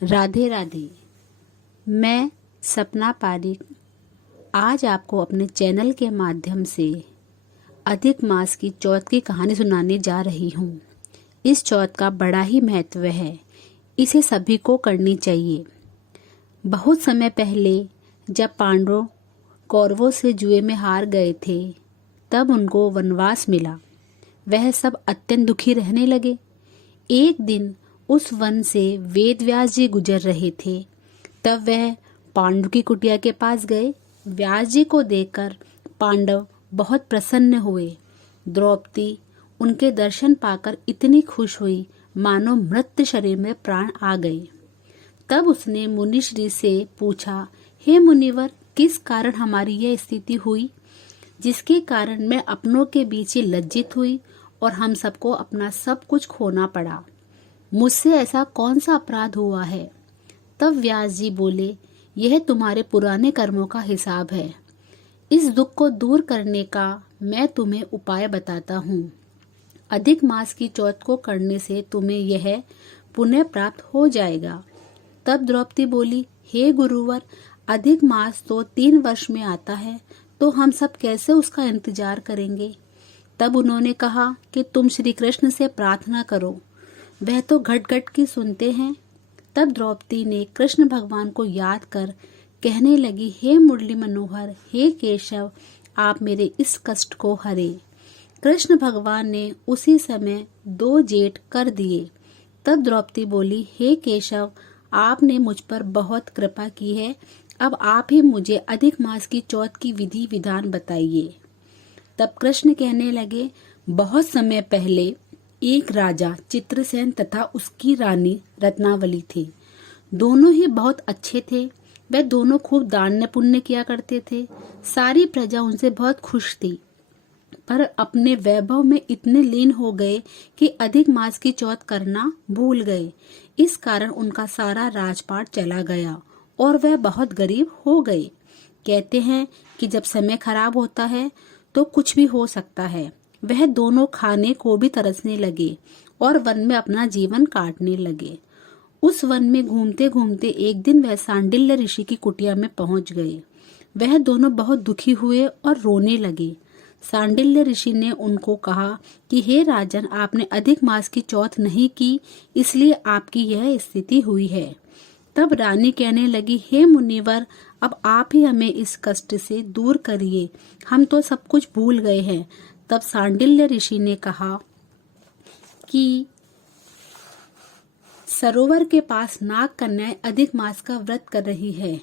राधे राधे। मैं सपना पारिक आज आपको अपने चैनल के माध्यम से अधिक मास की चौथ की कहानी सुनाने जा रही हूँ। इस चौथ का बड़ा ही महत्व है, इसे सभी को करनी चाहिए। बहुत समय पहले जब पांडव कौरवों से जुए में हार गए थे, तब उनको वनवास मिला। वह सब अत्यंत दुखी रहने लगे। एक दिन उस वन से वेदव्यास जी गुजर रहे थे। तब वह पांडु की कुटिया के पास गए। व्यास जी को देखकर पांडव बहुत प्रसन्न हुए। द्रौपदी उनके दर्शन पाकर इतनी खुश हुई मानो मृत शरीर में प्राण आ गए। तब उसने मुनिश्री से पूछा, हे मुनिवर, किस कारण हमारी यह स्थिति हुई, जिसके कारण मैं अपनों के बीच ही लज्जित हुई और हम सबको अपना सब कुछ खोना पड़ा। मुझसे ऐसा कौन सा अपराध हुआ है? तब व्यास जी बोले, यह तुम्हारे पुराने कर्मों का हिसाब है। इस दुख को दूर करने का मैं तुम्हें उपाय बताता हूँ। अधिक मास की चौथ को करने से तुम्हें यह पुण्य प्राप्त हो जाएगा। तब द्रौपदी बोली, हे गुरुवर, अधिक मास तो 3 वर्ष में आता है, तो हम सब कैसे उसका इंतजार करेंगे? तब उन्होंने कहा कि तुम श्री कृष्ण से प्रार्थना करो, वह तो घट घट की सुनते हैं। तब द्रौपदी ने कृष्ण भगवान को याद कर कहने लगी, हे मुरली मनोहर, हे केशव, आप मेरे इस कष्ट को हरे। कृष्ण भगवान ने उसी समय 2 जेठ कर दिए। तब द्रौपदी बोली, हे केशव, आपने मुझ पर बहुत कृपा की है, अब आप ही मुझे अधिक मास की चौथ की विधि विधान बताइए। तब कृष्ण कहने लगे, बहुत समय पहले एक राजा चित्रसेन तथा उसकी रानी रत्नावली थे। दोनों ही बहुत अच्छे थे। वे दोनों खूब दान पुण्य किया करते थे। सारी प्रजा उनसे बहुत खुश थी, पर अपने वैभव में इतने लीन हो गए कि अधिक मास की चौथ करना भूल गए। इस कारण उनका सारा राजपाट चला गया और वह बहुत गरीब हो गए। कहते हैं कि जब समय खराब होता है तो कुछ भी हो सकता है। वह दोनों खाने को भी तरसने लगे और वन में अपना जीवन काटने लगे। उस वन में घूमते घूमते एक दिन वह सांडिल्य ऋषि की कुटिया में पहुंच गए। वह दोनों बहुत दुखी हुए और रोने लगे। सांडिल्य ऋषि ने उनको कहा कि हे राजन, आपने अधिक मास की चौथ नहीं की, इसलिए आपकी यह स्थिति हुई है। तब रानी कहने लगी, हे मुनिवर, अब आप ही हमें इस कष्ट से दूर करिए, हम तो सब कुछ भूल गए हैं। तब सांडिल्य ऋषि ने कहा कि सरोवर के पास नाग कन्याएं अधिक मास का व्रत कर रही है।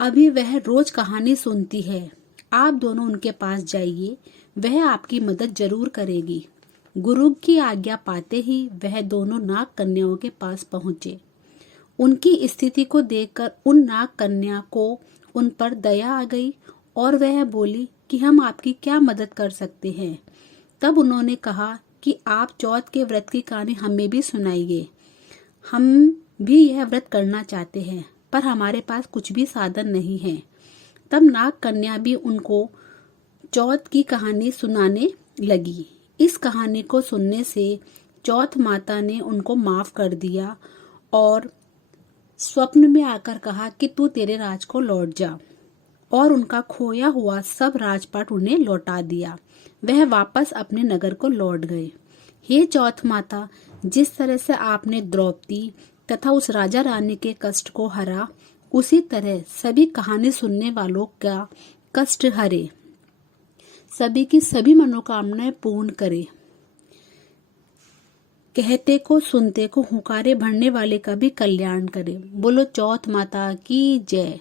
अभी वह रोज कहानी सुनती है। आप दोनों उनके पास जाइए, वह आपकी मदद जरूर करेगी। गुरु की आज्ञा पाते ही वह दोनों नाग कन्याओं के पास पहुंचे। उनकी स्थिति को देखकर उन नाग कन्या को उन पर दया आ गई और वह बोली कि हम आपकी क्या मदद कर सकते हैं। तब उन्होंने कहा कि आप चौथ के व्रत की कहानी हमें भी सुनाइए। हम भी यह व्रत करना चाहते हैं, पर हमारे पास कुछ भी साधन नहीं है। तब नाग कन्या भी उनको चौथ की कहानी सुनाने लगी। इस कहानी को सुनने से चौथ माता ने उनको माफ कर दिया और स्वप्न में आकर कहा कि तू तेरे राज को लौट जा, और उनका खोया हुआ सब राजपाट उन्हें लौटा दिया। वह वापस अपने नगर को लौट गए। हे चौथ माता, जिस तरह से आपने द्रौपदी तथा उस राजा रानी के कष्ट को हरा, उसी तरह सभी कहानी सुनने वालों का कष्ट हरे, सभी की सभी मनोकामनाएं पूर्ण करे। कहते को सुनते को हुंकारे भरने वाले का भी कल्याण करे। बोलो चौथ माता की जय।